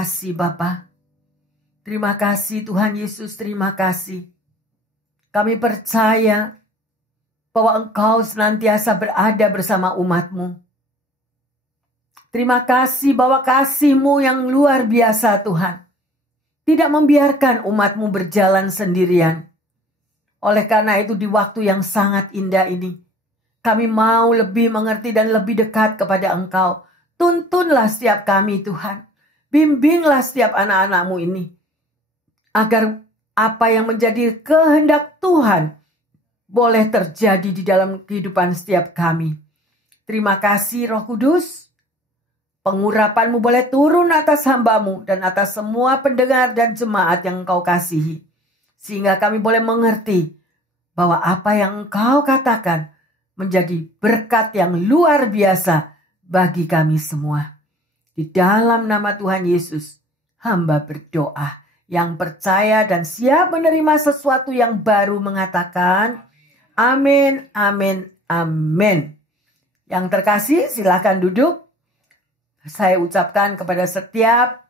kasih Bapa. Terima kasih Tuhan Yesus, terima kasih. Kami percaya bahwa Engkau senantiasa berada bersama umat-Mu. Terima kasih bahwa kasih-Mu yang luar biasa Tuhan tidak membiarkan umat-Mu berjalan sendirian. Oleh karena itu di waktu yang sangat indah ini, kami mau lebih mengerti dan lebih dekat kepada Engkau. Tuntunlah setiap kami Tuhan. Bimbinglah setiap anak-anak-Mu ini. Agar apa yang menjadi kehendak Tuhan boleh terjadi di dalam kehidupan setiap kami. Terima kasih Roh Kudus. Pengurapan-Mu boleh turun atas hamba-Mu dan atas semua pendengar dan jemaat yang Engkau kasihi. Sehingga kami boleh mengerti bahwa apa yang Engkau katakan menjadi berkat yang luar biasa bagi kami semua. Di dalam nama Tuhan Yesus, hamba berdoa yang percaya dan siap menerima sesuatu yang baru mengatakan, amin, amin, amin. Yang terkasih silakan duduk. Saya ucapkan kepada setiap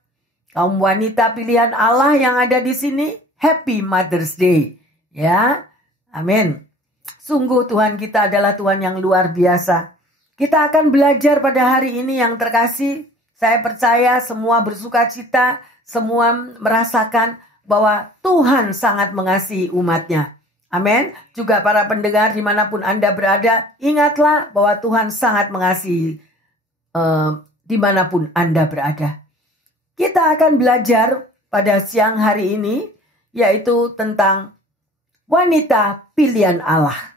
kaum wanita pilihan Allah yang ada di sini, Happy Mother's Day. Ya, amin. Sungguh Tuhan kita adalah Tuhan yang luar biasa. Kita akan belajar pada hari ini yang terkasih. Saya percaya semua bersuka cita, semua merasakan bahwa Tuhan sangat mengasihi umatnya. Amin. Juga para pendengar dimanapun Anda berada, ingatlah bahwa Tuhan sangat mengasihi dimanapun Anda berada. Kita akan belajar pada siang hari ini, yaitu tentang wanita pilihan Allah.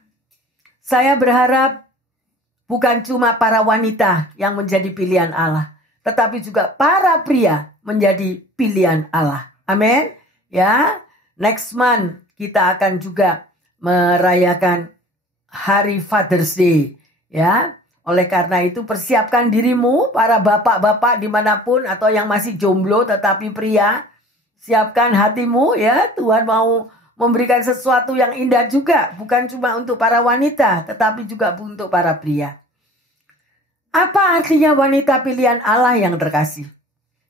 Saya berharap bukan cuma para wanita yang menjadi pilihan Allah, tetapi juga para pria menjadi pilihan Allah. Amin. Ya, next month kita akan juga merayakan Hari Father's Day. Ya, oleh karena itu persiapkan dirimu, para bapak-bapak dimanapun atau yang masih jomblo tetapi pria. Siapkan hatimu ya, Tuhan mau memberikan sesuatu yang indah juga. Bukan cuma untuk para wanita tetapi juga untuk para pria. Apa artinya wanita pilihan Allah yang terkasih?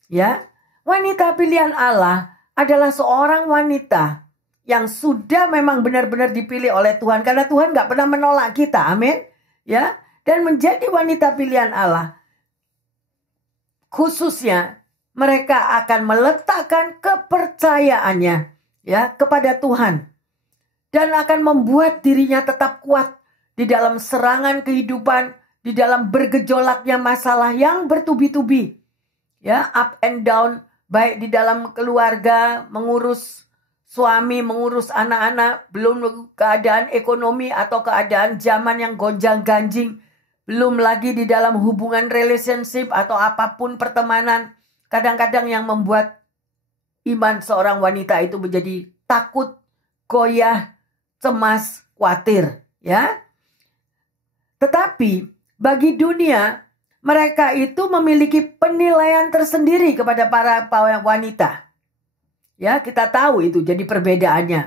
Ya, wanita pilihan Allah adalah seorang wanita yang sudah memang benar-benar dipilih oleh Tuhan. Karena Tuhan gak pernah menolak kita, amin. Ya, dan menjadi wanita pilihan Allah. Khususnya mereka akan meletakkan kepercayaannya ya kepada Tuhan. Dan akan membuat dirinya tetap kuat di dalam serangan kehidupan, di dalam bergejolaknya masalah yang bertubi-tubi. Ya, up and down, baik di dalam keluarga, mengurus suami, mengurus anak-anak, belum keadaan ekonomi atau keadaan zaman yang gonjang-ganjing. Belum lagi di dalam hubungan relationship atau apapun pertemanan. Kadang-kadang yang membuat iman seorang wanita itu menjadi takut, goyah, cemas, khawatir. Ya. Tetapi bagi dunia, mereka itu memiliki penilaian tersendiri kepada para wanita. Ya, kita tahu itu jadi perbedaannya.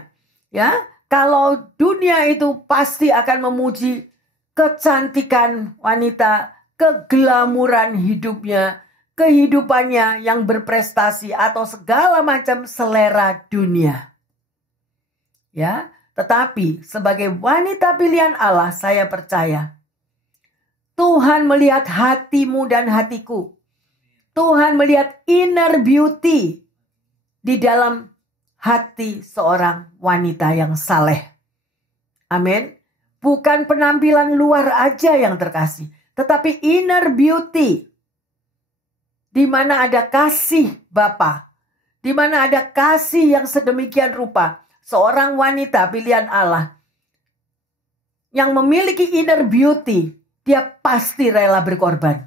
Ya, kalau dunia itu pasti akan memuji kecantikan wanita, keglamuran hidupnya, kehidupannya yang berprestasi atau segala macam selera dunia. Ya, tetapi sebagai wanita pilihan Allah, saya percaya Tuhan melihat hatimu dan hatiku. Tuhan melihat inner beauty di dalam hati seorang wanita yang saleh. Amin. Bukan penampilan luar aja yang terkasih, tetapi inner beauty. Di mana ada kasih Bapa, di mana ada kasih yang sedemikian rupa. Seorang wanita pilihan Allah yang memiliki inner beauty, dia pasti rela berkorban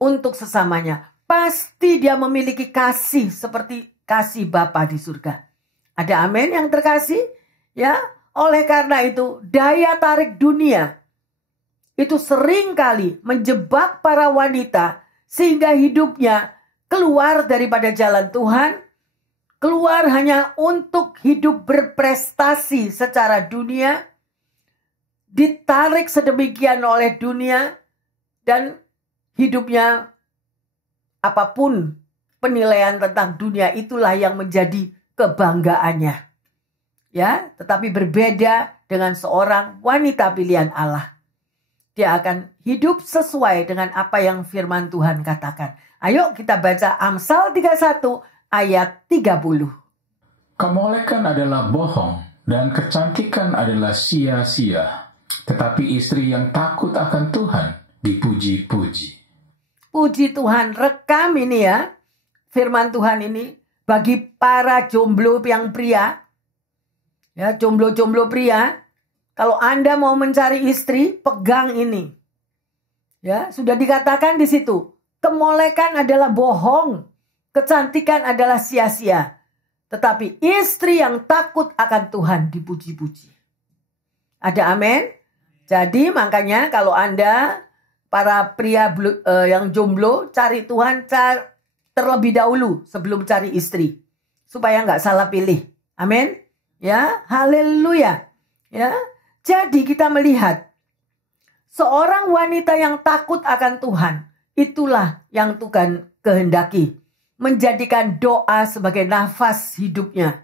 untuk sesamanya. Pasti dia memiliki kasih seperti kasih Bapa di surga. Ada amin yang terkasih? Ya. Oleh karena itu, daya tarik dunia itu seringkali menjebak para wanita sehingga hidupnya keluar daripada jalan Tuhan, keluar hanya untuk hidup berprestasi secara dunia, ditarik sedemikian oleh dunia, dan hidupnya apapun penilaian tentang dunia itulah yang menjadi kebanggaannya. Ya, tetapi berbeda dengan seorang wanita pilihan Allah. Dia akan hidup sesuai dengan apa yang firman Tuhan katakan. Ayo kita baca Amsal 31 ayat 30. Kemolekan adalah bohong dan kecantikan adalah sia-sia. Tetapi istri yang takut akan Tuhan dipuji-puji. Puji Tuhan, rekam ini ya. Firman Tuhan ini bagi para jomblo yang pria. Ya, jomblo-jomblo pria. Kalau Anda mau mencari istri, pegang ini. Ya, sudah dikatakan di situ. Kemolekan adalah bohong. Kecantikan adalah sia-sia. Tetapi istri yang takut akan Tuhan dipuji-puji. Ada amin? Jadi makanya kalau Anda para pria yang jomblo cari Tuhan terlebih dahulu sebelum cari istri. Supaya nggak salah pilih. Amin? Ya, haleluya. Ya, jadi kita melihat seorang wanita yang takut akan Tuhan, itulah yang Tuhan kehendaki. Menjadikan doa sebagai nafas hidupnya.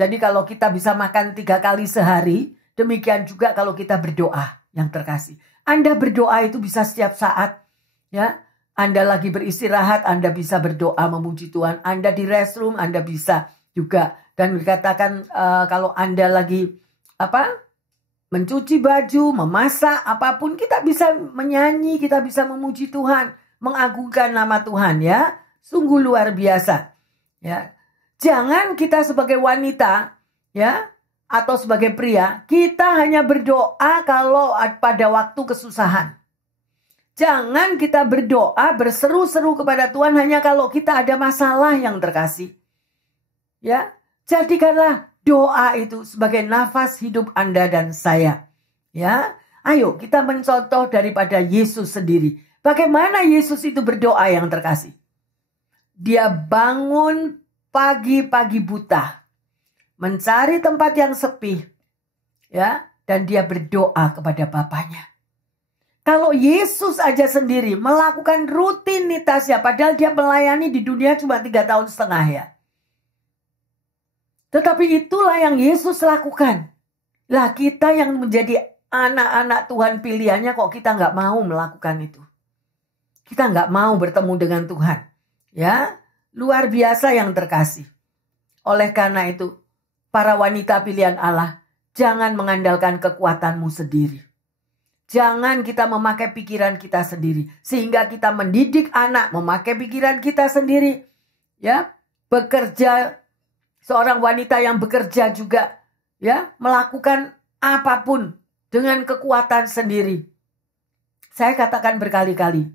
Jadi kalau kita bisa makan 3 kali sehari, demikian juga kalau kita berdoa yang terkasih. Anda berdoa itu bisa setiap saat. Ya, Anda lagi beristirahat, Anda bisa berdoa memuji Tuhan. Anda di restroom, Anda bisa juga. Dan dikatakan kalau Anda lagi mencuci baju, memasak, apapun, kita bisa menyanyi, kita bisa memuji Tuhan, mengagungkan nama Tuhan ya. Sungguh luar biasa. Ya. Jangan kita sebagai wanita ya atau sebagai pria, kita hanya berdoa kalau pada waktu kesusahan. Jangan kita berdoa berseru-seru kepada Tuhan hanya kalau kita ada masalah yang terkasih. Ya. Jadikanlah doa itu sebagai nafas hidup Anda dan saya. Ya, ayo kita mencontoh daripada Yesus sendiri. Bagaimana Yesus itu berdoa yang terkasih? Dia bangun pagi-pagi buta, mencari tempat yang sepi, ya, dan dia berdoa kepada Bapaknya. Kalau Yesus aja sendiri melakukan rutinitasnya, padahal dia melayani di dunia cuma 3,5 tahun ya. Tetapi itulah yang Yesus lakukan. Lah kita yang menjadi anak-anak Tuhan pilihannya kok kita nggak mau melakukan itu. Kita nggak mau bertemu dengan Tuhan. Ya, luar biasa yang terkasih. Oleh karena itu, para wanita pilihan Allah, jangan mengandalkan kekuatanmu sendiri. Jangan kita memakai pikiran kita sendiri. Sehingga kita mendidik anak memakai pikiran kita sendiri. Ya, bekerja. Seorang wanita yang bekerja juga ya melakukan apapun dengan kekuatan sendiri. Saya katakan berkali-kali.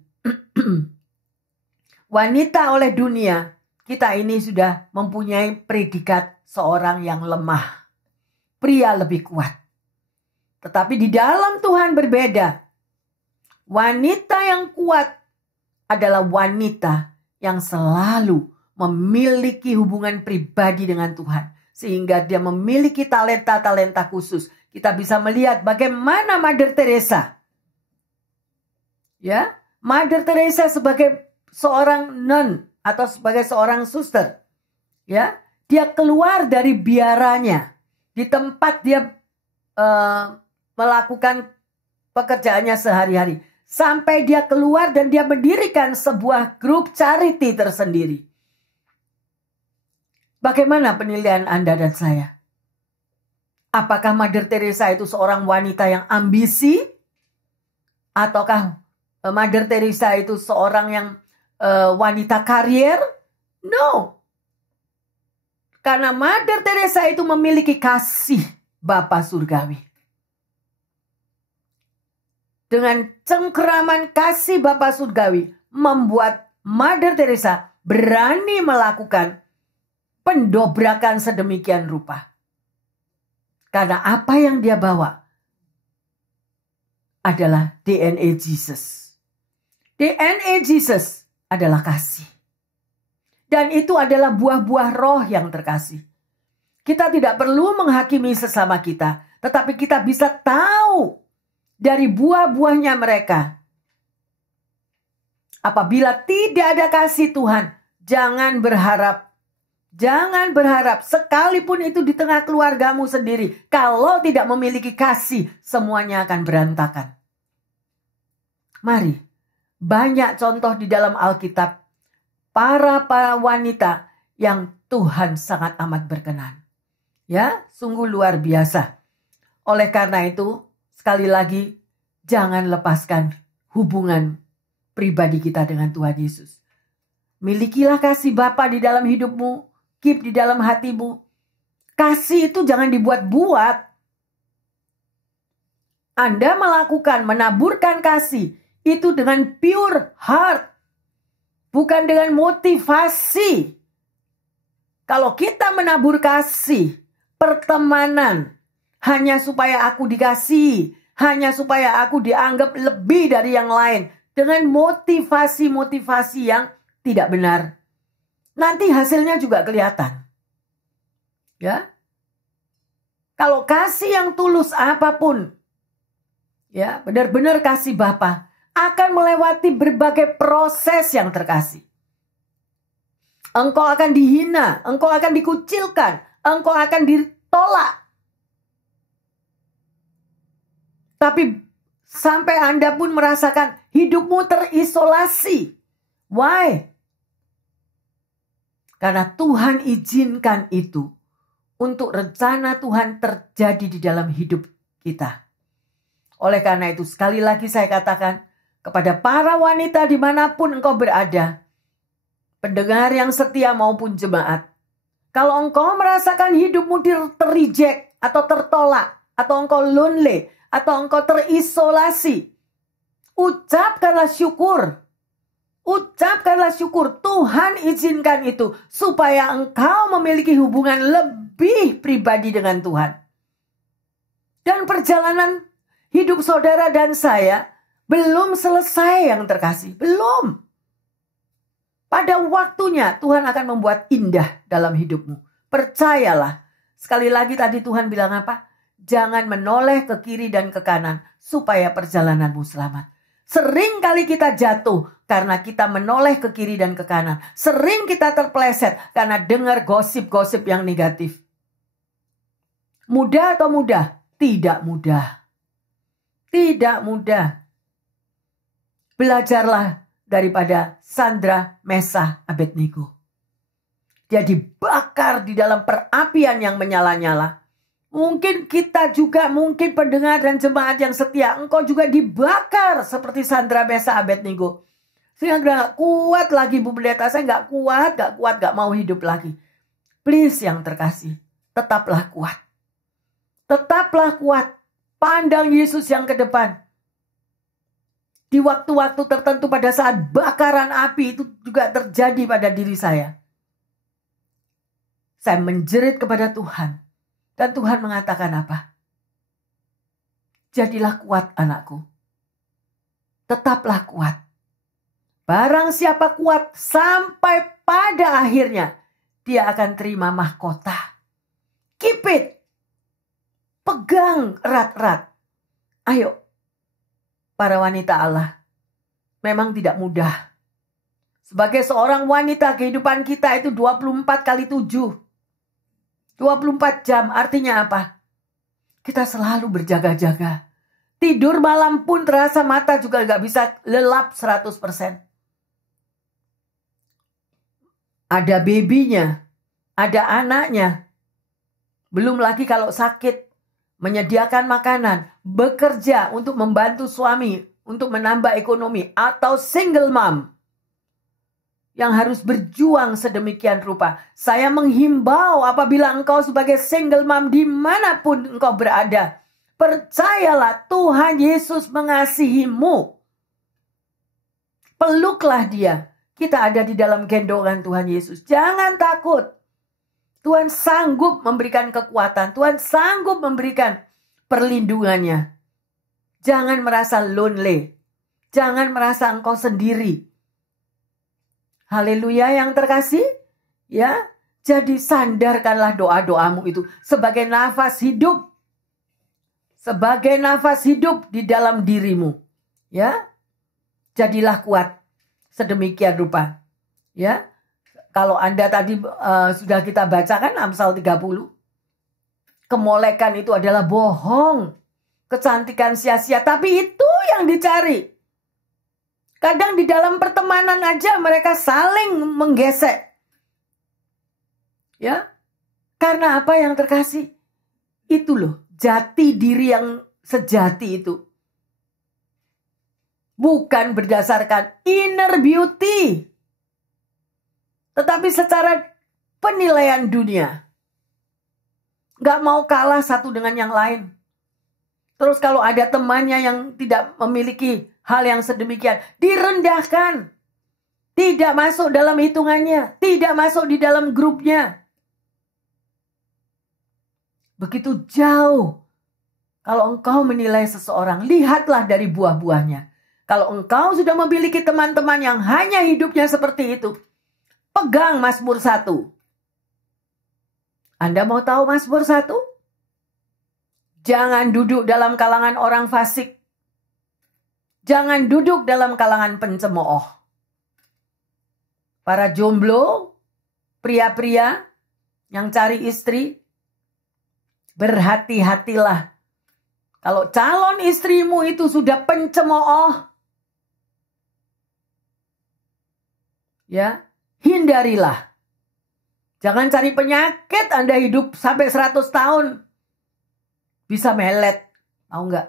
Wanita oleh dunia, kita ini sudah mempunyai predikat seorang yang lemah. Pria lebih kuat. Tetapi di dalam Tuhan berbeda. Wanita yang kuat adalah wanita yang selalu memiliki hubungan pribadi dengan Tuhan. Sehingga dia memiliki talenta-talenta khusus. Kita bisa melihat bagaimana Mother Teresa. Ya, Mother Teresa sebagai seorang nun atau sebagai seorang suster. Ya, dia keluar dari biaranya. Di tempat dia melakukan pekerjaannya sehari-hari. Sampai dia keluar dan dia mendirikan sebuah grup charity tersendiri. Bagaimana penilaian Anda dan saya? Apakah Mother Teresa itu seorang wanita yang ambisi? Ataukah Mother Teresa itu seorang yang wanita karier? No. Karena Mother Teresa itu memiliki kasih Bapa Surgawi. Dengan cengkeraman kasih Bapa Surgawi membuat Mother Teresa berani melakukan pendobrakan sedemikian rupa. Karena apa yang dia bawa adalah DNA Jesus. DNA Jesus adalah kasih. Dan itu adalah buah-buah roh yang terkasih. Kita tidak perlu menghakimi sesama kita. Tetapi kita bisa tahu dari buah-buahnya mereka. Apabila tidak ada kasih Tuhan, Jangan berharap. Jangan berharap, sekalipun itu di tengah keluargamu sendiri. Kalau tidak memiliki kasih, semuanya akan berantakan. Mari, banyak contoh di dalam Alkitab. Para wanita yang Tuhan sangat amat berkenan. Ya, sungguh luar biasa. Oleh karena itu, sekali lagi, jangan lepaskan hubungan pribadi kita dengan Tuhan Yesus. Milikilah kasih Bapa di dalam hidupmu. Keep di dalam hatimu. Kasih itu jangan dibuat-buat. Anda menaburkan kasih itu dengan pure heart. Bukan dengan motivasi. Kalau kita menabur kasih, pertemanan, hanya supaya aku dikasihi, hanya supaya aku dianggap lebih dari yang lain, dengan motivasi-motivasi yang tidak benar, nanti hasilnya juga kelihatan. Ya. Kalau kasih yang tulus apapun, ya, benar-benar kasih Bapa, akan melewati berbagai proses yang terkasih. Engkau akan dihina, engkau akan dikucilkan, engkau akan ditolak. Tapi sampai Anda pun merasakan hidupmu terisolasi. Why? Karena Tuhan izinkan itu untuk rencana Tuhan terjadi di dalam hidup kita. Oleh karena itu sekali lagi saya katakan kepada para wanita dimanapun engkau berada, pendengar yang setia maupun jemaat, kalau engkau merasakan hidupmu terreject atau tertolak, atau engkau lonely, atau engkau terisolasi, ucapkanlah syukur. Ucapkanlah syukur, Tuhan izinkan itu supaya engkau memiliki hubungan lebih pribadi dengan Tuhan. Dan perjalanan hidup saudara dan saya belum selesai yang terkasih, belum. Pada waktunya Tuhan akan membuat indah dalam hidupmu. Percayalah, sekali lagi tadi Tuhan bilang apa? Jangan menoleh ke kiri dan ke kanan supaya perjalananmu selamat. Sering kali kita jatuh karena kita menoleh ke kiri dan ke kanan. Sering kita terpeleset karena dengar gosip-gosip yang negatif. Mudah atau mudah? Tidak mudah. Tidak mudah. Belajarlah daripada Sandra, Mesah, Abednego. Dia dibakar di dalam perapian yang menyala-nyala. Mungkin kita juga, mungkin pendengar dan jemaat yang setia, engkau juga dibakar seperti Sandra, Mesah, Abednego. Saya gak kuat lagi Bu Pendeta, saya gak kuat, gak mau hidup lagi. Please yang terkasih, tetaplah kuat. Tetaplah kuat, pandang Yesus yang ke depan. Di waktu-waktu tertentu pada saat bakaran api itu juga terjadi pada diri saya. Saya menjerit kepada Tuhan. Dan Tuhan mengatakan apa? Jadilah kuat anakku. Tetaplah kuat. Barang siapa kuat sampai pada akhirnya, dia akan terima mahkota. Keep it. Pegang erat-erat. Ayo. Para wanita Allah. Memang tidak mudah. Sebagai seorang wanita, kehidupan kita itu 24 kali 7. 24 jam artinya apa? Kita selalu berjaga-jaga. Tidur malam pun terasa mata juga gak bisa lelap 100%. Ada babynya, ada anaknya. Belum lagi kalau sakit, menyediakan makanan, bekerja untuk membantu suami, untuk menambah ekonomi, atau single mom yang harus berjuang sedemikian rupa. Saya menghimbau apabila engkau sebagai single mom dimanapun engkau berada, percayalah Tuhan Yesus mengasihimu. Peluklah dia. Kita ada di dalam gendongan Tuhan Yesus. Jangan takut. Tuhan sanggup memberikan kekuatan. Tuhan sanggup memberikan perlindungannya. Jangan merasa lonely. Jangan merasa engkau sendiri. Haleluya yang terkasih. Ya, jadi sandarkanlah doa-doamu itu sebagai nafas hidup. Sebagai nafas hidup di dalam dirimu. Ya. Jadilah kuat sedemikian rupa. Ya. Kalau Anda tadi sudah kita bacakan Amsal 30. Kemolekan itu adalah bohong. Kecantikan sia-sia. Tapi itu yang dicari. Kadang di dalam pertemanan aja mereka saling menggesek. Ya. Karena apa yang terkasih? Itu loh. Jati diri yang sejati itu. Bukan berdasarkan inner beauty. Tetapi secara penilaian dunia. Gak mau kalah satu dengan yang lain. Terus kalau ada temannya yang tidak memiliki hal yang sedemikian, direndahkan. Tidak masuk dalam hitungannya. Tidak masuk di dalam grupnya. Begitu jauh. Kalau engkau menilai seseorang, lihatlah dari buah-buahnya. Kalau engkau sudah memiliki teman-teman yang hanya hidupnya seperti itu, pegang Mazmur 1. Anda mau tahu Mazmur 1? Jangan duduk dalam kalangan orang fasik. Jangan duduk dalam kalangan pencemooh. Para jomblo, pria-pria yang cari istri, berhati-hatilah. Kalau calon istrimu itu sudah pencemooh, ya, hindarilah. Jangan cari penyakit Anda hidup sampai 100 tahun. Bisa melet. Mau nggak?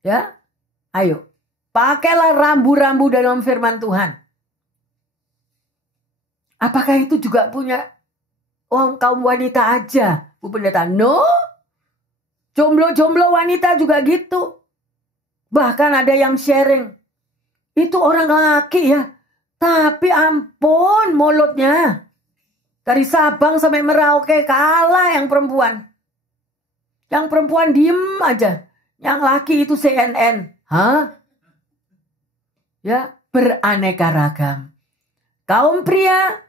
Ya, ayo. Pakailah rambu-rambu dalam firman Tuhan. Apakah itu juga punya kaum wanita aja, Bu Pendeta? No. Jomblo-jomblo wanita juga gitu. Bahkan ada yang sharing. Itu orang laki ya. Tapi ampun mulutnya. Dari Sabang sampai Merauke kalah yang perempuan. Yang perempuan diem aja. Yang laki itu CNN. Hah? Ya, beraneka ragam. Kaum pria,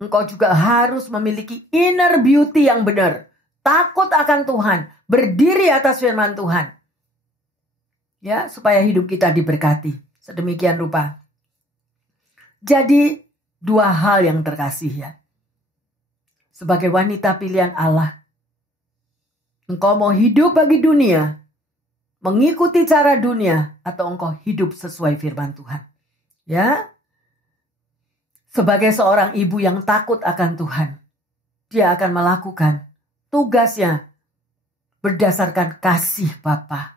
engkau juga harus memiliki inner beauty yang benar. Takut akan Tuhan. Berdiri atas firman Tuhan. Ya, supaya hidup kita diberkati. Sedemikian rupa. Jadi, dua hal yang terkasih ya. Sebagai wanita pilihan Allah, engkau mau hidup bagi dunia, mengikuti cara dunia, atau engkau hidup sesuai firman Tuhan. Ya, sebagai seorang ibu yang takut akan Tuhan, dia akan melakukan tugasnya berdasarkan kasih Bapa.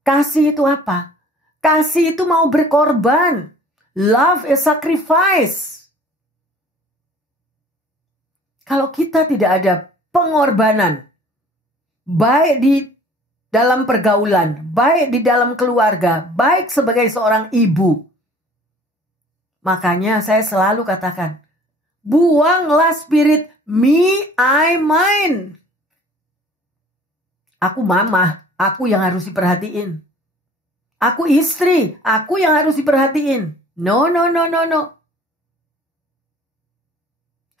Kasih itu apa? Kasih itu mau berkorban. Love is sacrifice. Kalau kita tidak ada pengorbanan, baik di dalam pergaulan, baik di dalam keluarga, baik sebagai seorang ibu, makanya saya selalu katakan, buanglah spirit me, I, mine. Aku mama, aku yang harus diperhatiin. Aku istri, aku yang harus diperhatiin. No.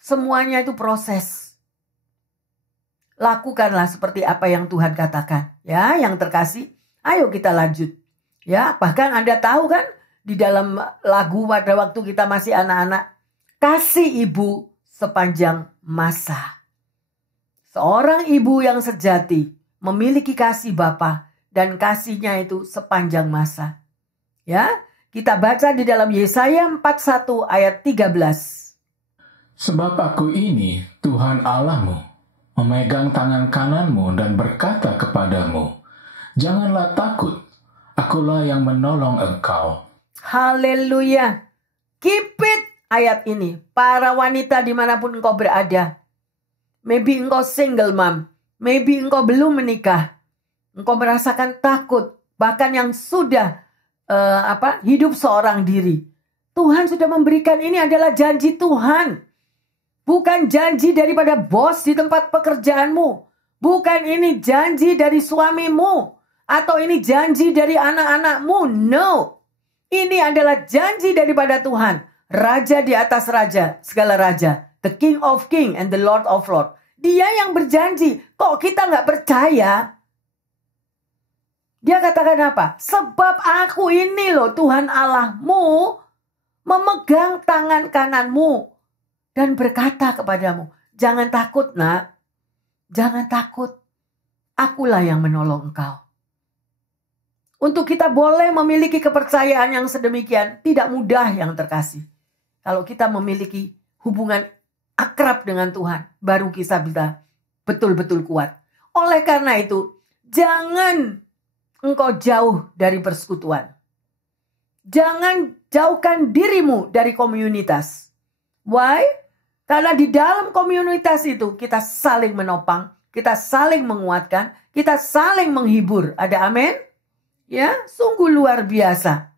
Semuanya itu proses. Lakukanlah seperti apa yang Tuhan katakan. Ya, yang terkasih, ayo kita lanjut. Ya, bahkan Anda tahu kan, di dalam lagu pada waktu kita masih anak-anak, kasih ibu sepanjang masa. Seorang ibu yang sejati memiliki kasih Bapa dan kasihnya itu sepanjang masa. Ya, kita baca di dalam Yesaya 41 ayat 13. Sebab aku ini Tuhan Allahmu, memegang tangan kananmu dan berkata kepadamu, janganlah takut, akulah yang menolong engkau. Haleluya. Keep it ayat ini. Para wanita dimanapun engkau berada. Maybe engkau single mom. Maybe engkau belum menikah. Engkau merasakan takut. Bahkan yang sudah hidup seorang diri. Tuhan sudah memberikan, ini adalah janji Tuhan. Bukan janji daripada bos di tempat pekerjaanmu. Bukan ini janji dari suamimu. Atau ini janji dari anak-anakmu. No. Ini adalah janji daripada Tuhan. Raja di atas raja. Segala raja. The King of King and the Lord of Lord. Dia yang berjanji. Kok kita nggak percaya? Dia katakan apa? Sebab aku ini loh Tuhan Allahmu. Memegang tangan kananmu. dan berkata kepadamu, jangan takut nak, jangan takut, akulah yang menolong engkau. Untuk kita boleh memiliki kepercayaan yang sedemikian, tidak mudah yang terkasih. Kalau kita memiliki hubungan akrab dengan Tuhan, baru kita bisa betul-betul kuat. Oleh karena itu, jangan engkau jauh dari persekutuan. Jangan jauhkan dirimu dari komunitas. Why? Karena di dalam komunitas itu kita saling menopang, kita saling menguatkan, kita saling menghibur. Ada amin? Ya, sungguh luar biasa.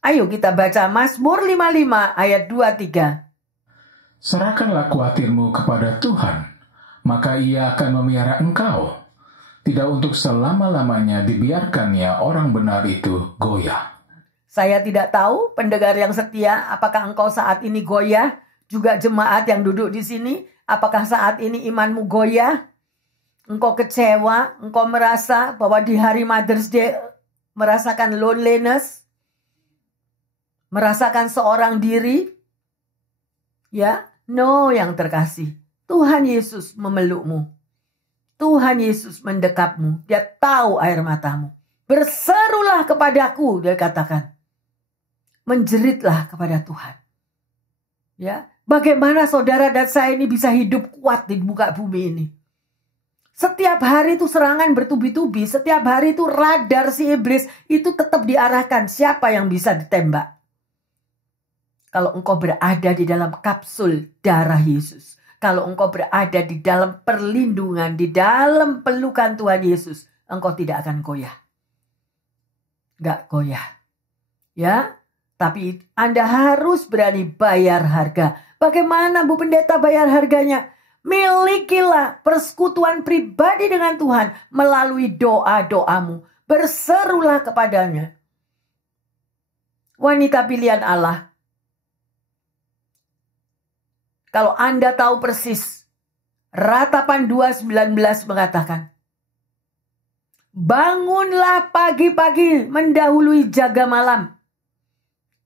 Ayo kita baca Mazmur 55 ayat 2-3. Serahkanlah khawatirmu kepada Tuhan, maka Ia akan memelihara engkau. Tidak untuk selama-lamanya dibiarkannya orang benar itu goyah. Saya tidak tahu, pendengar yang setia, apakah engkau saat ini goyah? Juga jemaat yang duduk di sini, apakah saat ini imanmu goyah? Engkau kecewa, engkau merasa bahwa di hari Mother's Day merasakan loneliness, merasakan seorang diri? Ya, no yang terkasih. Tuhan Yesus memelukmu. Tuhan Yesus mendekapmu. Dia tahu air matamu. Berserulah kepadaku, dia katakan. Menjeritlah kepada Tuhan. Ya, bagaimana saudara dan saya ini bisa hidup kuat di muka bumi ini? Setiap hari itu serangan bertubi-tubi, setiap hari itu radar si iblis itu tetap diarahkan siapa yang bisa ditembak. Kalau engkau berada di dalam kapsul darah Yesus, kalau engkau berada di dalam perlindungan, di dalam pelukan Tuhan Yesus, engkau tidak akan goyah. Gak goyah. Ya, tapi Anda harus berani bayar harga. Bagaimana Bu Pendeta bayar harganya? Milikilah persekutuan pribadi dengan Tuhan melalui doa-doamu. Berserulah kepadanya. Wanita pilihan Allah. Kalau Anda tahu persis, Ratapan 2:19 mengatakan, bangunlah pagi-pagi mendahului jaga malam.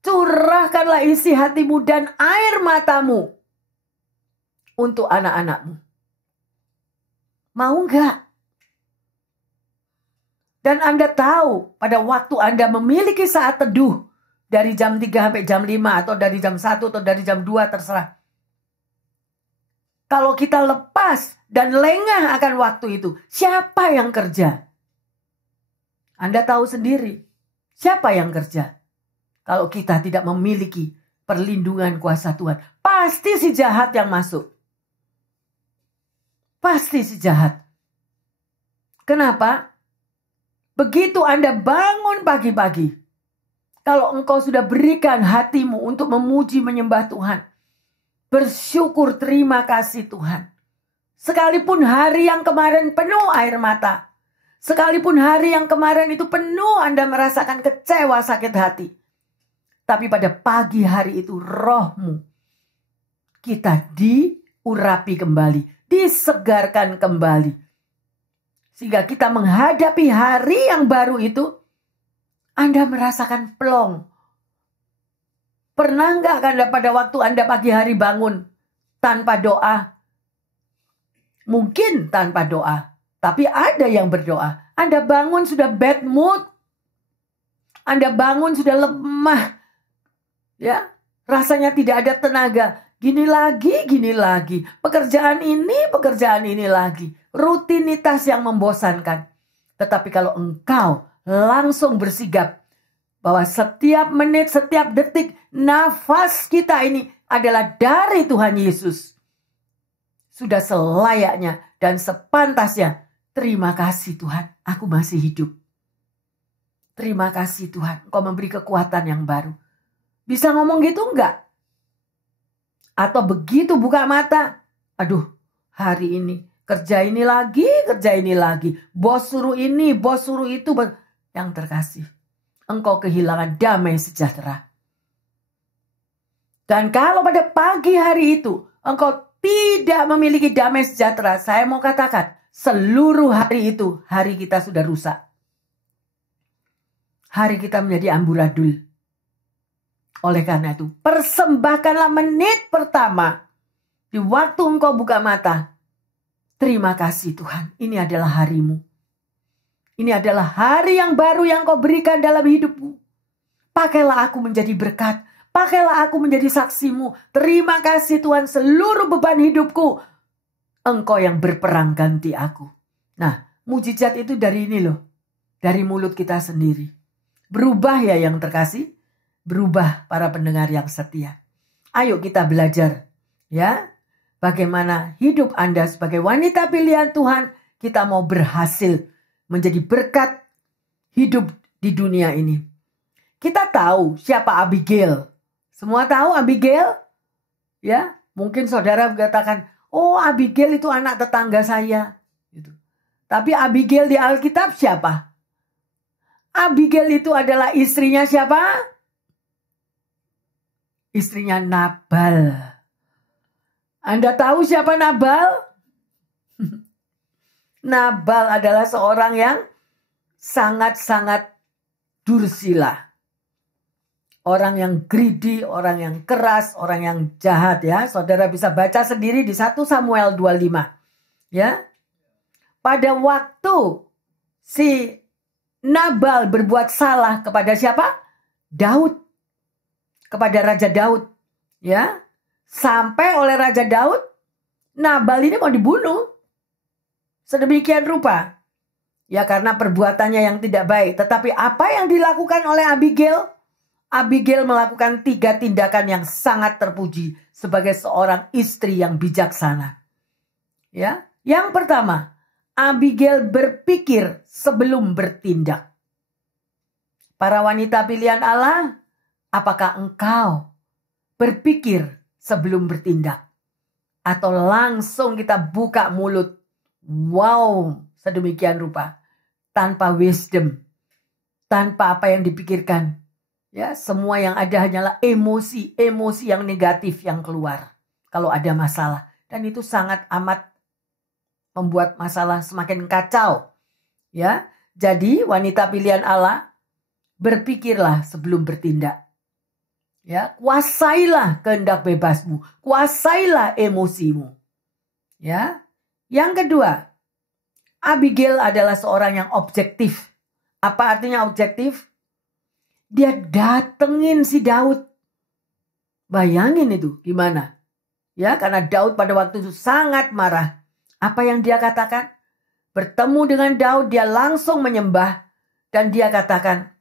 Curahkanlah isi hatimu dan air matamu untuk anak-anakmu. Mau enggak? Dan Anda tahu pada waktu Anda memiliki saat teduh dari jam 3 sampai jam 5 atau dari jam 1 atau dari jam 2 terserah. Kalau kita lepas dan lengah akan waktu itu, siapa yang kerja? Anda tahu sendiri, siapa yang kerja? Kalau kita tidak memiliki perlindungan kuasa Tuhan, pasti si jahat yang masuk. Pasti si jahat. Kenapa? Begitu Anda bangun pagi-pagi, kalau engkau sudah berikan hatimu untuk memuji menyembah Tuhan, bersyukur, terima kasih Tuhan. Sekalipun hari yang kemarin penuh air mata, sekalipun hari yang kemarin itu penuh Anda merasakan kecewa, sakit hati, tapi pada pagi hari itu rohmu kita diurapi kembali, disegarkan kembali. Sehingga kita menghadapi hari yang baru itu, Anda merasakan plong. Pernah nggak Anda pada waktu Anda pagi hari bangun tanpa doa? Mungkin tanpa doa, tapi ada yang berdoa. Anda bangun sudah bad mood. Anda bangun sudah lemah. Ya, rasanya tidak ada tenaga. Gini lagi. Pekerjaan ini lagi. Rutinitas yang membosankan. Tetapi kalau engkau langsung bersigap bahwa setiap menit, setiap detik, nafas kita ini adalah dari Tuhan Yesus. Sudah selayaknya dan sepantasnya. Terima kasih Tuhan, aku masih hidup. Terima kasih Tuhan, Engkau memberi kekuatan yang baru. Bisa ngomong gitu enggak? Atau begitu buka mata, aduh hari ini, kerja ini lagi. Bos suruh ini, bos suruh itu. Yang terkasih, engkau kehilangan damai sejahtera. Dan kalau pada pagi hari itu engkau tidak memiliki damai sejahtera, saya mau katakan seluruh hari itu hari kita sudah rusak. Hari kita menjadi amburadul. Oleh karena itu persembahkanlah menit pertama Di waktu engkau buka mata, terima kasih Tuhan, ini adalah harimu. Ini adalah hari yang baru yang kau berikan dalam hidupmu. Pakailah aku menjadi berkat. Pakailah aku menjadi saksimu. Terima kasih Tuhan, seluruh beban hidupku Engkau yang berperang ganti aku. Nah, mujizat itu dari ini loh. Dari mulut kita sendiri. Berubah ya yang terkasih. Berubah para pendengar yang setia. Ayo kita belajar. Ya, bagaimana hidup Anda sebagai wanita pilihan Tuhan. Kita mau berhasil menjadi berkat hidup di dunia ini. Kita tahu siapa Abigail. Semua tahu Abigail? Ya, mungkin saudara berkatakan, oh Abigail itu anak tetangga saya. Gitu. Tapi Abigail di Alkitab siapa? Abigail itu adalah istrinya siapa? Istrinya Nabal. Anda tahu siapa Nabal? Nabal adalah seorang yang sangat-sangat dursila. Orang yang greedy, orang yang keras, orang yang jahat ya. Saudara bisa baca sendiri di 1 Samuel 25. Ya. Pada waktu si Nabal berbuat salah kepada siapa? Daud. Kepada Raja Daud. Ya. Sampai oleh Raja Daud, Nabal ini mau dibunuh. Sedemikian rupa. Ya karena perbuatannya yang tidak baik. Tetapi apa yang dilakukan oleh Abigail? Abigail melakukan 3 tindakan yang sangat terpuji sebagai seorang istri yang bijaksana. Ya, yang pertama, Abigail berpikir sebelum bertindak. Para wanita pilihan Allah, apakah engkau berpikir sebelum bertindak? Atau langsung kita buka mulut? Wow, sedemikian rupa. Tanpa wisdom. Tanpa apa yang dipikirkan. Ya, semua yang ada hanyalah emosi yang negatif yang keluar. Kalau ada masalah. Dan itu sangat amat membuat masalah semakin kacau. Ya, jadi wanita pilihan Allah, berpikirlah sebelum bertindak. Ya, kuasailah kehendak bebasmu. Kuasailah emosimu. Ya. Yang kedua, Abigail adalah seorang yang objektif. Apa artinya objektif? Dia datengin si Daud. Bayangin itu gimana? Ya, karena Daud pada waktu itu sangat marah. Apa yang dia katakan? Bertemu dengan Daud, dia langsung menyembah. Dan dia katakan,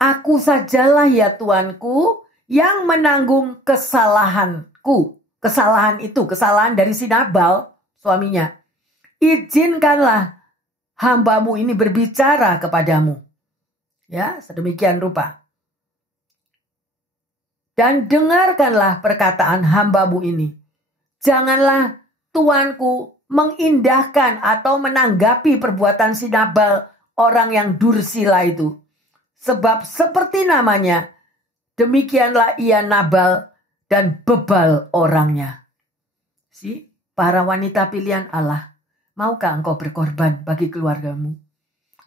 aku sajalah ya Tuanku yang menanggung kesalahanku. Kesalahan itu, kesalahan dari si Nabal, suaminya. Izinkanlah hambamu ini berbicara kepadamu. Ya, sedemikian rupa. Dan dengarkanlah perkataan hambamu ini. Janganlah tuanku mengindahkan atau menanggapi perbuatan si Nabal, orang yang dursila itu. Sebab seperti namanya, demikianlah ia Nabal dan bebal orangnya. Para wanita pilihan Allah, maukah engkau berkorban bagi keluargamu?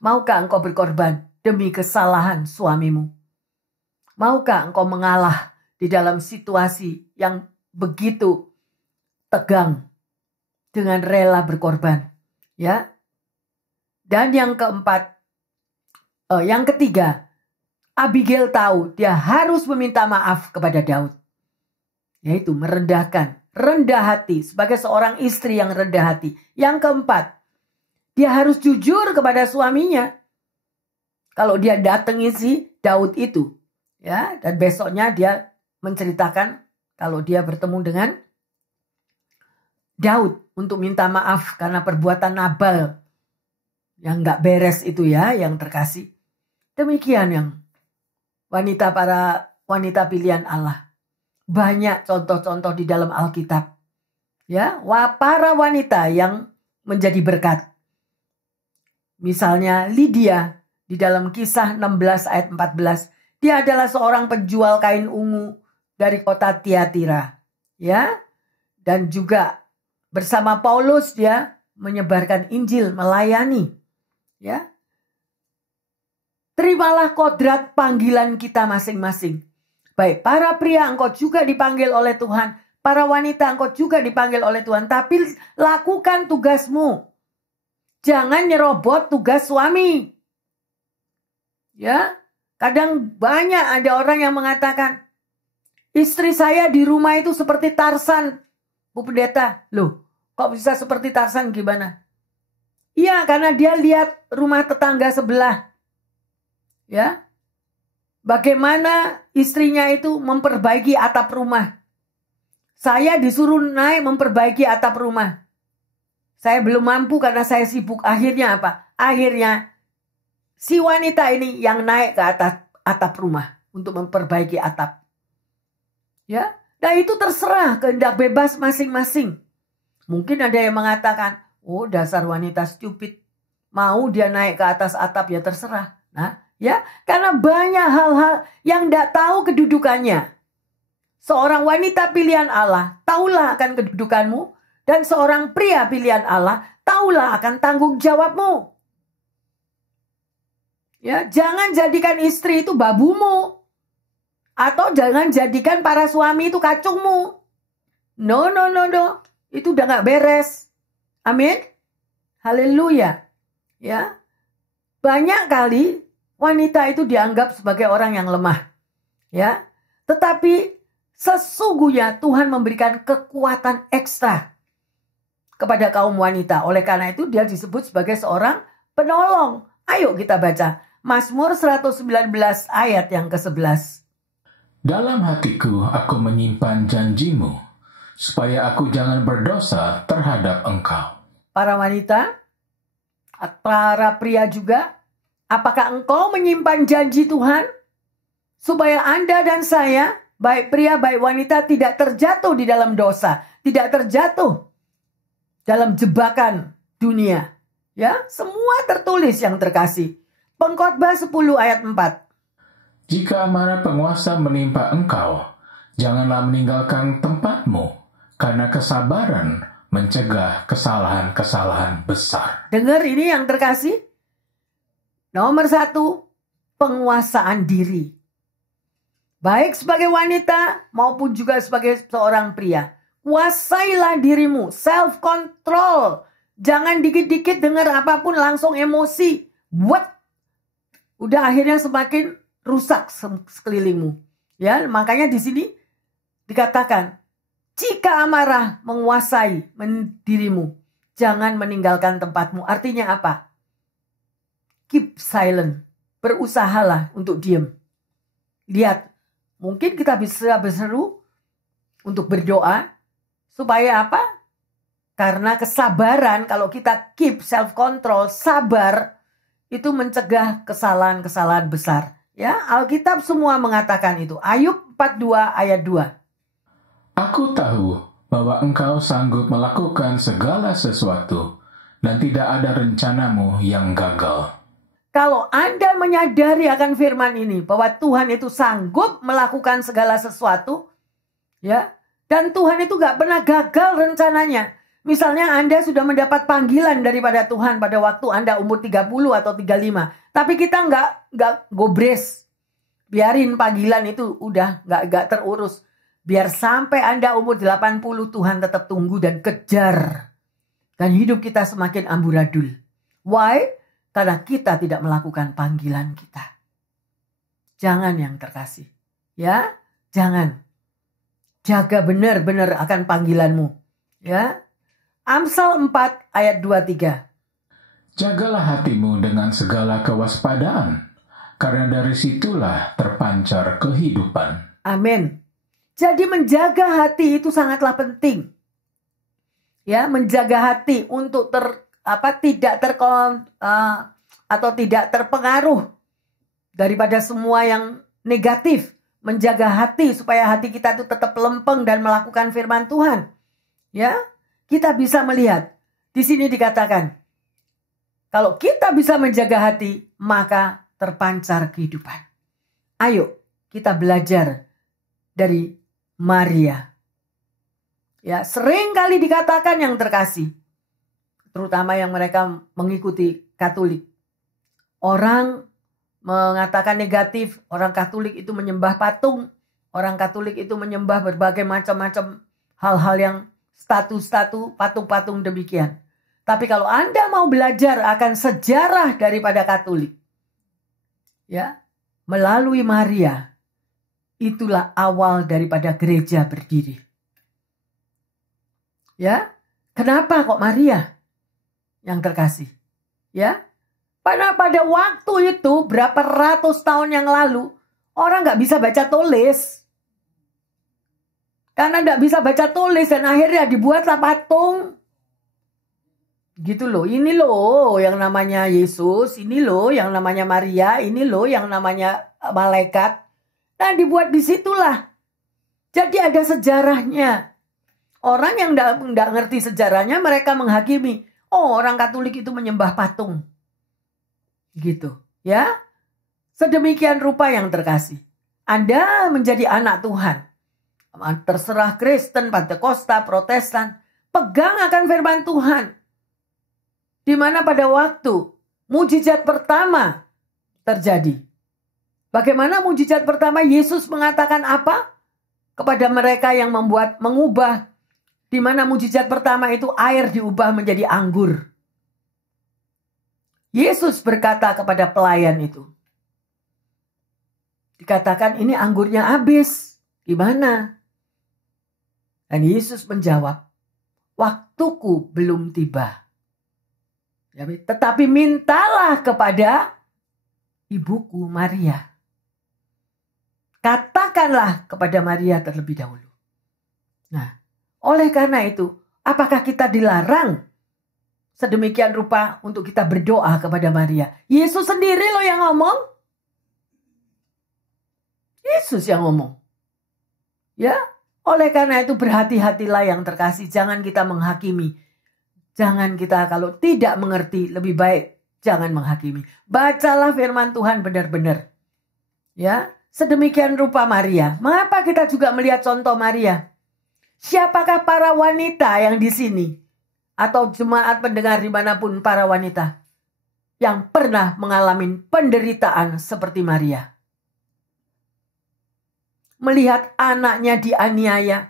Maukah engkau berkorban demi kesalahan suamimu? Maukah engkau mengalah di dalam situasi yang begitu tegang dengan rela berkorban? Ya. Dan yang ketiga, Abigail tahu dia harus meminta maaf kepada Daud. Yaitu merendahkan, rendah hati sebagai seorang istri yang rendah hati. Yang keempat, dia harus jujur kepada suaminya. Kalau dia datangi si Daud itu, ya, dan besoknya dia menceritakan kalau dia bertemu dengan Daud untuk minta maaf karena perbuatan Nabal yang gak beres itu ya, yang terkasih. Demikian yang para wanita pilihan Allah. Banyak contoh-contoh di dalam Alkitab. Ya, para wanita yang menjadi berkat. Misalnya Lydia di dalam Kisah 16 ayat 14. Dia adalah seorang penjual kain ungu dari kota Tiatira. Ya. Dan juga bersama Paulus dia menyebarkan Injil, melayani. Ya. Terimalah kodrat panggilan kita masing-masing. Baik para pria, engkau juga dipanggil oleh Tuhan. para wanita, engkau juga dipanggil oleh Tuhan. Tapi lakukan tugasmu. Jangan nyerobot tugas suami. Ya, kadang banyak ada orang yang mengatakan, istri saya di rumah itu seperti Tarsan. Bu Pendeta, loh, kok bisa seperti Tarsan gimana? Iya, karena dia lihat rumah tetangga sebelah. Ya, bagaimana istrinya itu memperbaiki atap rumah. Saya disuruh naik memperbaiki atap rumah. Saya belum mampu karena saya sibuk. Akhirnya apa? Akhirnya si wanita ini yang naik ke atas atap rumah untuk memperbaiki atap. Ya, nah itu terserah kehendak bebas masing-masing. Mungkin ada yang mengatakan, oh dasar wanita stupid. Mau dia naik ke atas atap ya terserah. Nah, ya, karena banyak hal-hal yang tidak tahu kedudukannya. Seorang wanita pilihan Allah, taulah akan kedudukanmu. Dan seorang pria pilihan Allah, taulah akan tanggung jawabmu. Ya, jangan jadikan istri itu babumu. Atau jangan jadikan para suami itu kacungmu. No. Itu udah gak beres. Amin. Haleluya. Ya. Banyak kali wanita itu dianggap sebagai orang yang lemah. Ya. Tetapi sesungguhnya Tuhan memberikan kekuatan ekstra kepada kaum wanita. Oleh karena itu dia disebut sebagai seorang penolong. Ayo kita baca Mazmur 119 ayat yang ke-11. Dalam hatiku aku menyimpan janjimu, supaya aku jangan berdosa terhadap engkau. Para wanita, para pria juga, apakah engkau menyimpan janji Tuhan? Supaya Anda dan saya, baik pria baik wanita, tidak terjatuh di dalam dosa. Tidak terjatuh dalam jebakan dunia. Ya, semua tertulis yang terkasih. Pengkhotbah 10 ayat 4. Jika amarah penguasa menimpa engkau, janganlah meninggalkan tempatmu, karena kesabaran mencegah kesalahan-kesalahan besar. Dengar ini yang terkasih. Nomor 1, penguasaan diri. Baik sebagai wanita maupun juga sebagai seorang pria. Kuasailah dirimu, self-control. Jangan dikit-dikit dengar apapun langsung emosi. What? Udah akhirnya semakin rusak sekelilingmu. Ya, makanya di sini dikatakan, jika amarah menguasai dirimu, jangan meninggalkan tempatmu. Artinya apa? Keep silent. Berusahalah untuk diam. Lihat, mungkin kita bisa berseru untuk berdoa. Supaya apa? Karena kesabaran, kalau kita keep self-control, sabar, itu mencegah kesalahan-kesalahan besar. Ya, Alkitab semua mengatakan itu. Ayub 42 ayat 2. Aku tahu bahwa engkau sanggup melakukan segala sesuatu, dan tidak ada rencanamu yang gagal. Kalau Anda menyadari akan firman ini, bahwa Tuhan itu sanggup melakukan segala sesuatu, ya, dan Tuhan itu gak pernah gagal rencananya. Misalnya Anda sudah mendapat panggilan daripada Tuhan pada waktu Anda umur 30 atau 35. Tapi kita nggak gobres. Biarin panggilan itu udah nggak terurus. Biar sampai Anda umur 80 Tuhan tetap tunggu dan kejar. Dan hidup kita semakin amburadul. Why? Karena kita tidak melakukan panggilan kita. Jangan yang terkasih. Ya, jangan. Jaga benar-benar akan panggilanmu. Ya. Amsal 4 ayat 23. Jagalah hatimu dengan segala kewaspadaan, karena dari situlah terpancar kehidupan. Amin. Jadi menjaga hati itu sangatlah penting. Ya, menjaga hati untuk tidak terpengaruh daripada semua yang negatif. Menjaga hati supaya hati kita itu tetap lempeng dan melakukan firman Tuhan. Ya, kita bisa melihat di sini dikatakan, kalau kita bisa menjaga hati, maka terpancar kehidupan. Ayo kita belajar dari Maria. Ya, sering kali dikatakan yang terkasih, terutama yang mereka mengikuti Katolik. Orang mengatakan negatif, orang Katolik itu menyembah patung, orang Katolik itu menyembah berbagai macam-macam hal-hal yang statu-statu, patung-patung demikian. Tapi kalau Anda mau belajar akan sejarah daripada Katolik, ya, melalui Maria, itulah awal daripada gereja berdiri. Ya, kenapa kok Maria yang terkasih? Ya, karena pada waktu itu berapa ratus tahun yang lalu orang nggak bisa baca tulis. Karena nggak bisa baca tulis dan akhirnya dibuatlah patung. Gitu loh, ini loh yang namanya Yesus, ini loh yang namanya Maria, ini loh yang namanya malaikat. Nah, dibuat disitulah. Jadi ada sejarahnya. Orang yang nggak ngerti sejarahnya, mereka menghakimi. Oh, orang Katolik itu menyembah patung. Gitu, ya. Sedemikian rupa yang terkasih. Anda menjadi anak Tuhan. Terserah Kristen, Pentakosta, Protestan. Pegang akan firman Tuhan. Di mana pada waktu mujizat pertama terjadi. Bagaimana mujizat pertama? Yesus mengatakan apa? Kepada mereka yang mengubah. Di mana mujizat pertama itu air diubah menjadi anggur. Yesus berkata kepada pelayan itu. Dikatakan ini anggurnya habis. Gimana? Dan Yesus menjawab, waktuku belum tiba. Tetapi mintalah kepada ibuku Maria. Katakanlah kepada Maria terlebih dahulu. Nah, oleh karena itu, apakah kita dilarang sedemikian rupa untuk kita berdoa kepada Maria? Yesus sendiri loh yang ngomong. Yesus yang ngomong. Ya, oleh karena itu berhati-hatilah yang terkasih. Jangan kita menghakimi. Jangan kita kalau tidak mengerti, lebih baik jangan menghakimi. Bacalah firman Tuhan benar-benar. Ya, sedemikian rupa Maria. Mengapa kita juga melihat contoh Maria? Siapakah para wanita yang di sini? Atau jemaat pendengar dimanapun para wanita. Yang pernah mengalami penderitaan seperti Maria. Melihat anaknya dianiaya.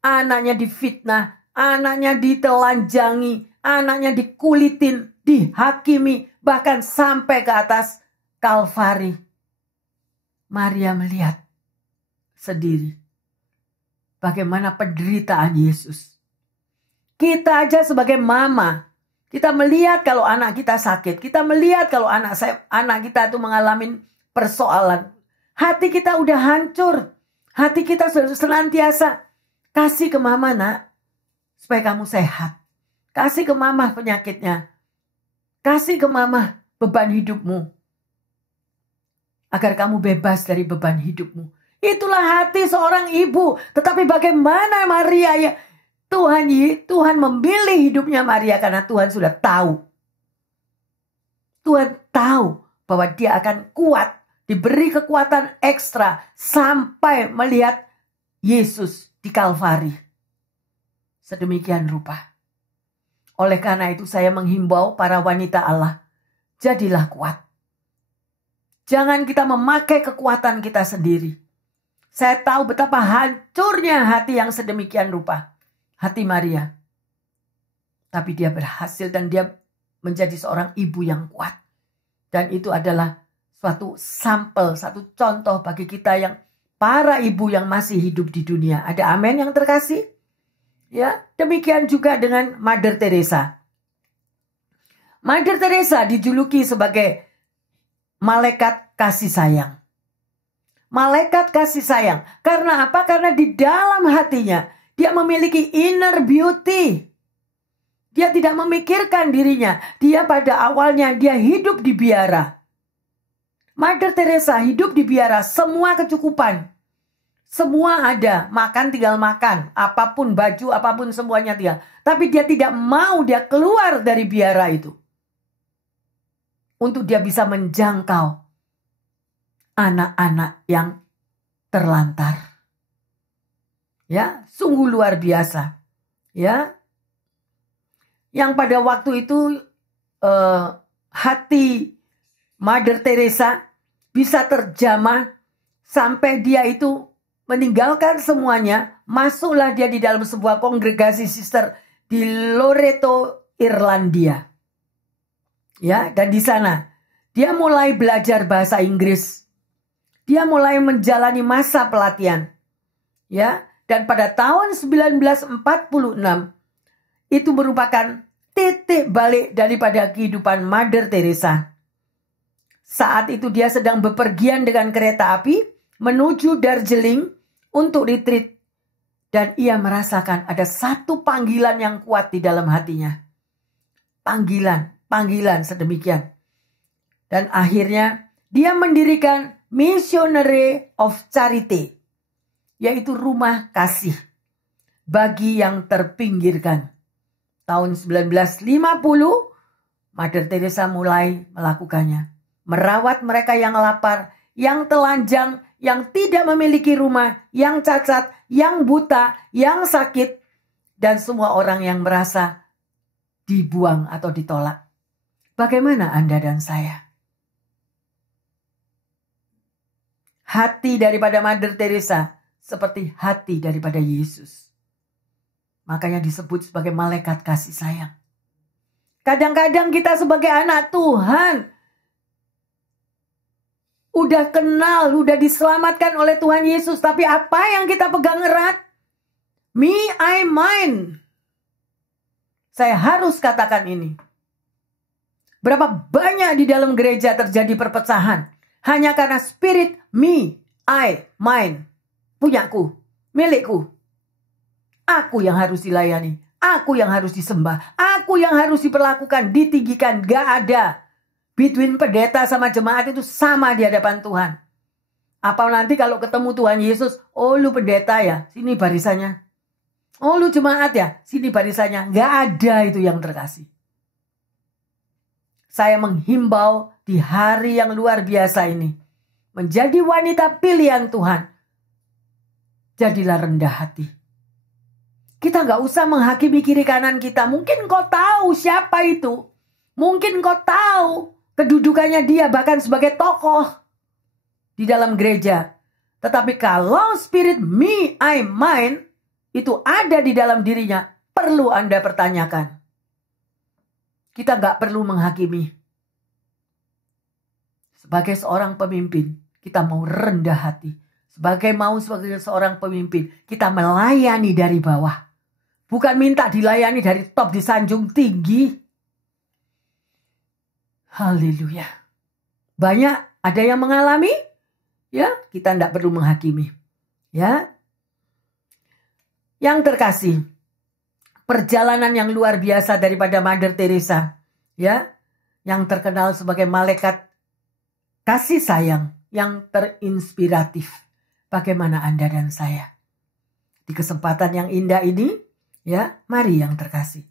Anaknya difitnah. Anaknya ditelanjangi, anaknya dikulitin, dihakimi, bahkan sampai ke atas Kalvari. Maria melihat sendiri bagaimana penderitaan Yesus. Kita aja sebagai mama, kita melihat kalau anak kita sakit, kita melihat kalau anak kita itu mengalami persoalan. Hati kita udah hancur, hati kita sudah senantiasa kasih ke mama, nak. Supaya kamu sehat. Kasih ke mama penyakitnya. Kasih ke mama beban hidupmu. Agar kamu bebas dari beban hidupmu. Itulah hati seorang ibu. Tetapi bagaimana Maria ya? Tuhan memilih hidupnya Maria karena Tuhan sudah tahu. Tuhan tahu bahwa dia akan kuat. Diberi kekuatan ekstra sampai melihat Yesus di Kalvari. Sedemikian rupa. Oleh karena itu saya menghimbau para wanita Allah. Jadilah kuat. Jangan kita memakai kekuatan kita sendiri. Saya tahu betapa hancurnya hati yang sedemikian rupa. Hati Maria. Tapi dia berhasil dan dia menjadi seorang ibu yang kuat. Dan itu adalah suatu sampel, satu contoh bagi kita yang para ibu yang masih hidup di dunia. Ada amin yang terkasih? Ya, demikian juga dengan Mother Teresa. Mother Teresa dijuluki sebagai malaikat kasih sayang. Malaikat kasih sayang. Karena apa? Karena di dalam hatinya dia memiliki inner beauty. Dia tidak memikirkan dirinya. Dia pada awalnya dia hidup di biara. Mother Teresa hidup di biara, semua kecukupan. Semua ada, makan tinggal makan, apapun baju, apapun semuanya dia. Tapi dia tidak mau dia keluar dari biara itu. Untuk dia bisa menjangkau anak-anak yang terlantar. Ya, sungguh luar biasa. Ya. Yang pada waktu itu hati Mother Teresa bisa terjamah sampai dia itu meninggalkan semuanya masuklah dia di dalam sebuah kongregasi sister di Loreto, Irlandia. Ya, dan di sana dia mulai belajar bahasa Inggris. Dia mulai menjalani masa pelatihan. Ya, dan pada tahun 1946 itu merupakan titik balik daripada kehidupan Mother Teresa. Saat itu dia sedang bepergian dengan kereta api menuju Darjeeling untuk retreat. Dan ia merasakan ada satu panggilan yang kuat di dalam hatinya. Panggilan sedemikian. Dan akhirnya dia mendirikan Missionary of Charity, yaitu rumah kasih bagi yang terpinggirkan. Tahun 1950, Mother Teresa mulai melakukannya. Merawat mereka yang lapar, yang telanjang, yang tidak memiliki rumah, yang cacat, yang buta, yang sakit, dan semua orang yang merasa dibuang atau ditolak. Bagaimana Anda dan saya? Hati daripada Mother Teresa seperti hati daripada Yesus. Makanya disebut sebagai malaikat kasih sayang. Kadang-kadang kita sebagai anak Tuhan udah kenal, udah diselamatkan oleh Tuhan Yesus. Tapi apa yang kita pegang erat? Me, I, mine. Saya harus katakan ini. Berapa banyak di dalam gereja terjadi perpecahan. Hanya karena spirit me, I, mine. Punyaku, milikku. Aku yang harus dilayani. Aku yang harus disembah. Aku yang harus diperlakukan, ditinggikan. Gak ada. Between pendeta sama jemaat itu sama di hadapan Tuhan. Apa nanti kalau ketemu Tuhan Yesus, oh lu pendeta ya, sini barisannya. Oh lu jemaat ya, sini barisannya. Gak ada itu yang terkasih. Saya menghimbau di hari yang luar biasa ini. Menjadi wanita pilihan Tuhan. Jadilah rendah hati. Kita gak usah menghakimi kiri kanan kita. Mungkin kau tahu siapa itu. Mungkin kau tahu kedudukannya dia bahkan sebagai tokoh di dalam gereja. Tetapi kalau spirit me, I, mine itu ada di dalam dirinya, perlu Anda pertanyakan. Kita gak perlu menghakimi. Sebagai seorang pemimpin, kita mau rendah hati. Sebagai seorang pemimpin, kita melayani dari bawah. Bukan minta dilayani dari top, disanjung tinggi. Haleluya. Banyak ada yang mengalami, ya, kita tidak perlu menghakimi. Ya. Yang terkasih, perjalanan yang luar biasa daripada Mother Teresa, ya, yang terkenal sebagai malaikat kasih sayang yang terinspiratif. Bagaimana Anda dan saya? Di kesempatan yang indah ini, ya, mari yang terkasih.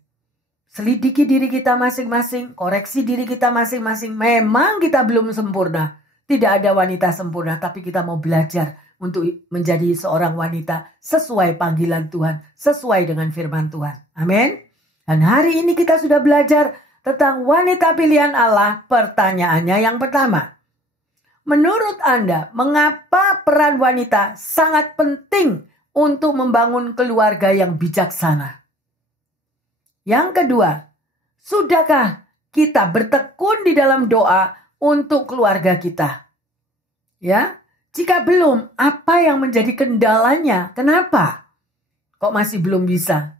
Selidiki diri kita masing-masing, koreksi diri kita masing-masing. Memang kita belum sempurna. Tidak ada wanita sempurna, tapi kita mau belajar untuk menjadi seorang wanita sesuai panggilan Tuhan, sesuai dengan firman Tuhan. Amin. Dan hari ini kita sudah belajar tentang wanita pilihan Allah. Pertanyaannya yang pertama. Menurut Anda, mengapa peran wanita sangat penting untuk membangun keluarga yang bijaksana? Yang kedua, sudahkah kita bertekun di dalam doa untuk keluarga kita? Ya, jika belum, apa yang menjadi kendalanya? Kenapa? Kok masih belum bisa?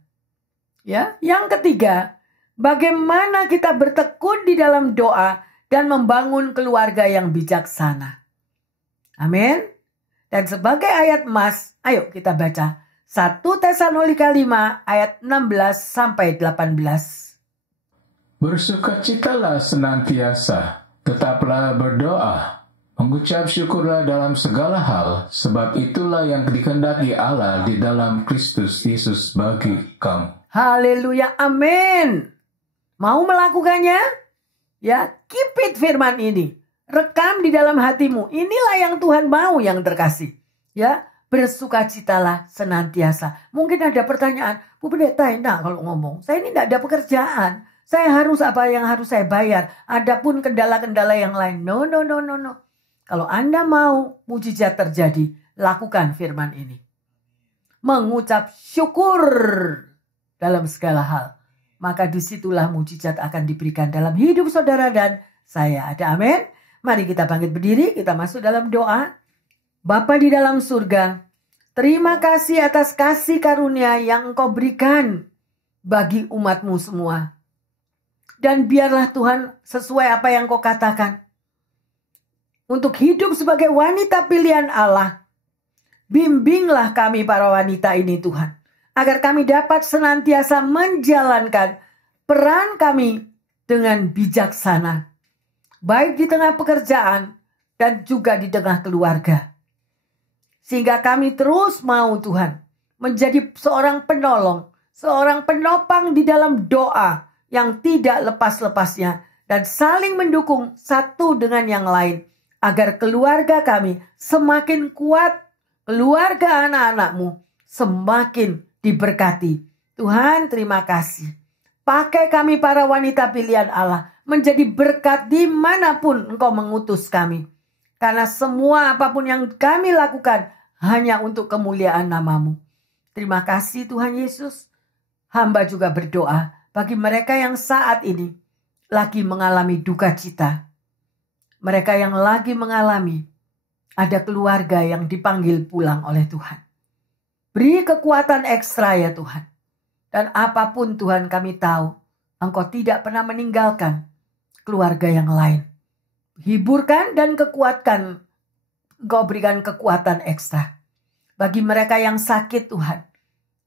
Ya, yang ketiga, bagaimana kita bertekun di dalam doa dan membangun keluarga yang bijaksana? Amin. Dan sebagai ayat emas, ayo kita baca 1 Tesalonika 5 ayat 16 sampai 18. Bersukacitalah senantiasa, tetaplah berdoa, mengucap syukurlah dalam segala hal, sebab itulah yang dikehendaki Allah di dalam Kristus Yesus bagi kamu. Haleluya, amin. Mau melakukannya? Ya, keep it firman ini. Rekam di dalam hatimu. Inilah yang Tuhan mau yang terkasih. Ya, bersukacitalah senantiasa. Mungkin ada pertanyaan, Bu Pendeta, nah kalau ngomong, saya ini tidak ada pekerjaan. Saya harus apa yang harus saya bayar. Adapun kendala-kendala yang lain. No. Kalau Anda mau mujizat terjadi, lakukan firman ini. mengucap syukur dalam segala hal. Maka disitulah mujizat akan diberikan dalam hidup saudara dan saya. Ada amin? Mari kita bangkit berdiri, kita masuk dalam doa. Bapa di dalam surga, terima kasih atas kasih karunia yang Engkau berikan bagi umat-Mu semua. Dan biarlah Tuhan sesuai apa yang Kau katakan. Untuk hidup sebagai wanita pilihan Allah, bimbinglah kami para wanita ini Tuhan. Agar kami dapat senantiasa menjalankan peran kami dengan bijaksana. Baik di tengah pekerjaan dan juga di tengah keluarga. Sehingga kami terus mau Tuhan menjadi seorang penolong, seorang penopang di dalam doa yang tidak lepas-lepasnya. Dan saling mendukung satu dengan yang lain. Agar keluarga kami semakin kuat, keluarga anak-anak-Mu semakin diberkati. Tuhan terima kasih. Pakai kami para wanita pilihan Allah menjadi berkat dimanapun Engkau mengutus kami. Karena semua apapun yang kami lakukan hanya untuk kemuliaan nama-Mu. Terima kasih Tuhan Yesus. Hamba juga berdoa bagi mereka yang saat ini lagi mengalami duka cita. Mereka yang lagi mengalami ada keluarga yang dipanggil pulang oleh Tuhan. Beri kekuatan ekstra ya Tuhan. Dan apapun Tuhan kami tahu, Engkau tidak pernah meninggalkan keluarga yang lain. Hiburkan dan kekuatkan, Engkau berikan kekuatan ekstra. Bagi mereka yang sakit Tuhan,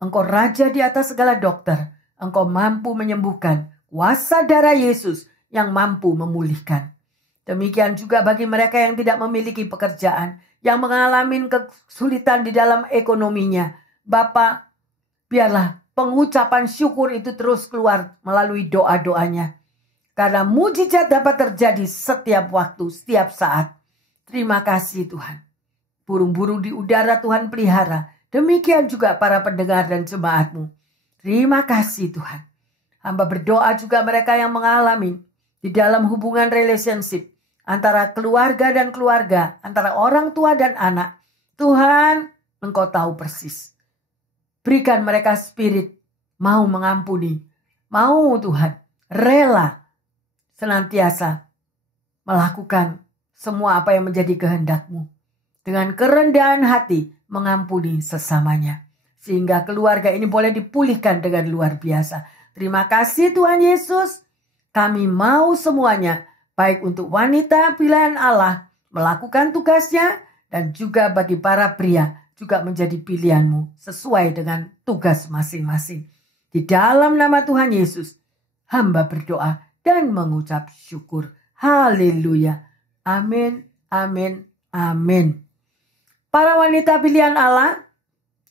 Engkau raja di atas segala dokter. Engkau mampu menyembuhkan, kuasa darah Yesus yang mampu memulihkan. Demikian juga bagi mereka yang tidak memiliki pekerjaan, yang mengalami kesulitan di dalam ekonominya. Bapa, biarlah pengucapan syukur itu terus keluar melalui doa-doanya. Karena mujizat dapat terjadi setiap waktu, setiap saat. Terima kasih Tuhan. Burung-burung di udara Tuhan pelihara. Demikian juga para pendengar dan jemaat-Mu. Terima kasih Tuhan. Hamba berdoa juga mereka yang mengalami di dalam hubungan relationship. Antara keluarga dan keluarga. Antara orang tua dan anak. Tuhan, Engkau tahu persis. Berikan mereka spirit mau mengampuni. Mau Tuhan rela senantiasa melakukan semua apa yang menjadi kehendak-Mu. Dengan kerendahan hati mengampuni sesamanya. Sehingga keluarga ini boleh dipulihkan dengan luar biasa. Terima kasih Tuhan Yesus. Kami mau semuanya, baik untuk wanita pilihan Allah, melakukan tugasnya, dan juga bagi para pria, juga menjadi pilihan-Mu sesuai dengan tugas masing-masing. Di dalam nama Tuhan Yesus, hamba berdoa dan mengucap syukur. Haleluya. Amin, amin, amin. Para wanita pilihan Allah,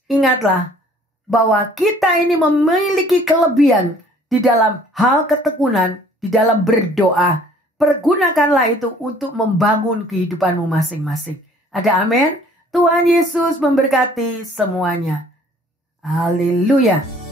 ingatlah bahwa kita ini memiliki kelebihan di dalam hal ketekunan, di dalam berdoa. Pergunakanlah itu untuk membangun kehidupanmu masing-masing. Ada amin? Tuhan Yesus memberkati semuanya. Haleluya.